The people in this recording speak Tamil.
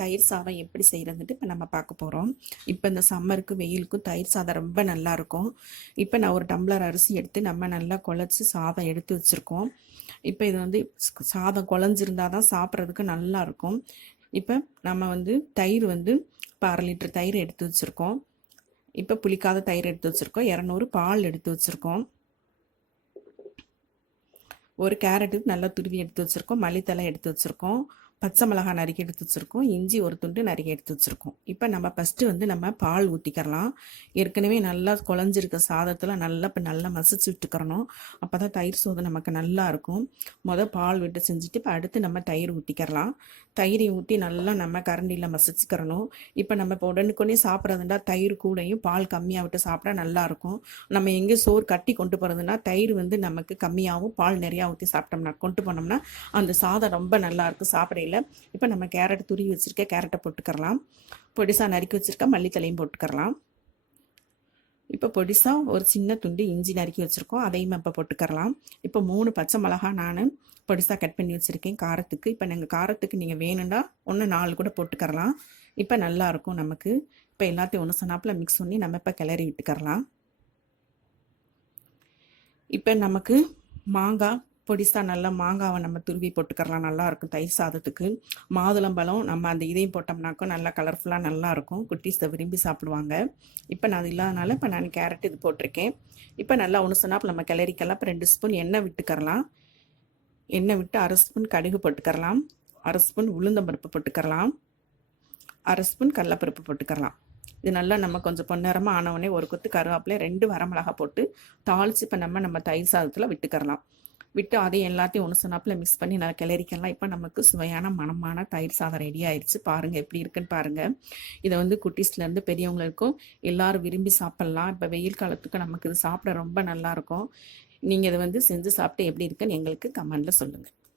தயிர் சாதம் எப்படி செய்கிறதுன்ட்டு இப்போ நம்ம பார்க்க போகிறோம். இப்போ இந்த சம்மருக்கு வெயிலுக்கும் தயிர் சாதம் ரொம்ப நல்லாயிருக்கும். இப்போ நான் ஒரு டம்ளர் அரிசி எடுத்து நம்ம நல்லா குழச்சி சாதம் எடுத்து வச்சுருக்கோம். இப்போ இது வந்து சாதம் குழஞ்சிருந்தால் தான் சாப்பிட்றதுக்கு நல்லாயிருக்கும். இப்போ நம்ம தயிர் இப்போ 1/2 லிட்டர் தயிர் எடுத்து வச்சுருக்கோம். இப்போ புளிக்காத தயிர் எடுத்து வச்சுருக்கோம். 200 பால் எடுத்து வச்சுருக்கோம். ஒரு கேரட்டுக்கு நல்லா துருவி எடுத்து வச்சுருக்கோம். மல்லித்தலை எடுத்து வச்சுருக்கோம். பச்சை மிளகாய் நறுக்கி எடுத்து வச்சுருக்கோம். இஞ்சி ஒரு துண்டு நறுக்கி எடுத்து வச்சுருக்கோம். இப்போ நம்ம ஃபஸ்ட்டு நம்ம பால் ஊற்றிக்கிறலாம். ஏற்கனவே நல்லா குழஞ்சிருக்க சாதத்தில் நல்லா மசிச்சு விட்டுக்கிறணும். அப்போ தான் தயிர் சோதம் நமக்கு நல்லா இருக்கும். பால் விட்டு செஞ்சுட்டு இப்போ அடுத்து நம்ம தயிர் ஊற்றிக்கிறலாம். தயிரை ஊற்றி நல்லா நம்ம கரண்டியில் மசிச்சுக்கிறணும். இப்போ நம்ம இப்போ உடனுக்குடனே சாப்பிட்றதுண்டா தயிர் கூடையும் பால் கம்மியாக விட்டு சாப்பிட்டா நல்லாயிருக்கும். நம்ம எங்கே சோறு கட்டி கொண்டு போகிறதுனா தயிர் நமக்கு கம்மியாகவும் பால் நிறையா ஊற்றி சாப்பிட்டோம்னா கொண்டு போனோம்னா அந்த சாதம் ரொம்ப நல்லாயிருக்கும் சாப்பிட. இப்போ நம்ம கேரட் துருவி வச்சிருக்க கேரட்டை போட்டுக்கலாம். பொடிசாக நறுக்கி வச்சிருக்க மல்லித்தலையும் போட்டுக்கலாம். இப்போ பொடிசாக ஒரு சின்ன துண்டு இஞ்சி நறுக்கி வச்சுருக்கோம், அதையும் இப்போ போட்டுக்கலாம். இப்போ 3 பச்சை மிளகாய் நான் பொடிசாக கட் பண்ணி வச்சுருக்கேன் காரத்துக்கு. இப்போ நீங்கள் காரத்துக்கு நீங்கள் வேணும்னா 4 கூட போட்டுக்கலாம். இப்போ நல்லாயிருக்கும் நமக்கு. இப்போ எல்லாத்தையும் ஒன்று சொன்னாப்பில் மிக்ஸ் பண்ணி நம்ம இப்போ கிளறி விட்டுக்கலாம். இப்போ நமக்கு மாங்காய் பொடிசாக நல்லா மாங்காவை நம்ம துருவி போட்டுக்கலாம். நல்லாயிருக்கும் தயிர் சாதத்துக்கு. மாதுளம்பழம் நம்ம அந்த இதையும் போட்டோம்னாக்கும் நல்லா கலர்ஃபுல்லாக நல்லாயிருக்கும். குட்டீஸை விரும்பி சாப்பிடுவாங்க. இப்போ நான் அது இல்லாதனால இப்போ நான் கேரட் இது போட்டிருக்கேன். இப்போ நல்லா ஒன்று சொன்னால் நம்ம கிளறிக்கலாம். இப்போ 2 ஸ்பூன் எண்ணெய் விட்டுக்கரலாம். எண்ணெய் விட்டு 1/2 ஸ்பூன் கடுகு போட்டுக்கரலாம். 1/2 ஸ்பூன் உளுந்தம்பருப்பு போட்டுக்கரலாம். 1/2 ஸ்பூன் கடலைப்பருப்பு போட்டுக்கரலாம். இது நல்லா நம்ம கொஞ்சம் பொன்னேரமாக ஆனவுடனே ஒரு கொத்து கருவேப்பிலை 2 வரமிளகா போட்டு தாளித்து இப்போ நம்ம தயிர் சாதத்தில் விட்டுக்கரலாம். விட்டு அதையும் எல்லாத்தையும் ஒன்று சொன்னாப்பில் மிக்ஸ் பண்ணி நல்லா கிளறிக்கலாம். இப்போ நமக்கு சுவையான மணமான தயிர் சாதம் ரெடி ஆயிடுச்சு. பாருங்கள் எப்படி இருக்குன்னு பாருங்கள். இதை குட்டீஸ்லேருந்து பெரியவங்களுக்கும் எல்லாரும் விரும்பி சாப்பிட்லாம். இப்போ வெயில் காலத்துக்கு நமக்கு இது சாப்பிட ரொம்ப நல்லாயிருக்கும். நீங்கள் இதை செஞ்சு சாப்பிட்டு எப்படி இருக்குன்னு எங்களுக்கு கமெண்டில் சொல்லுங்கள்.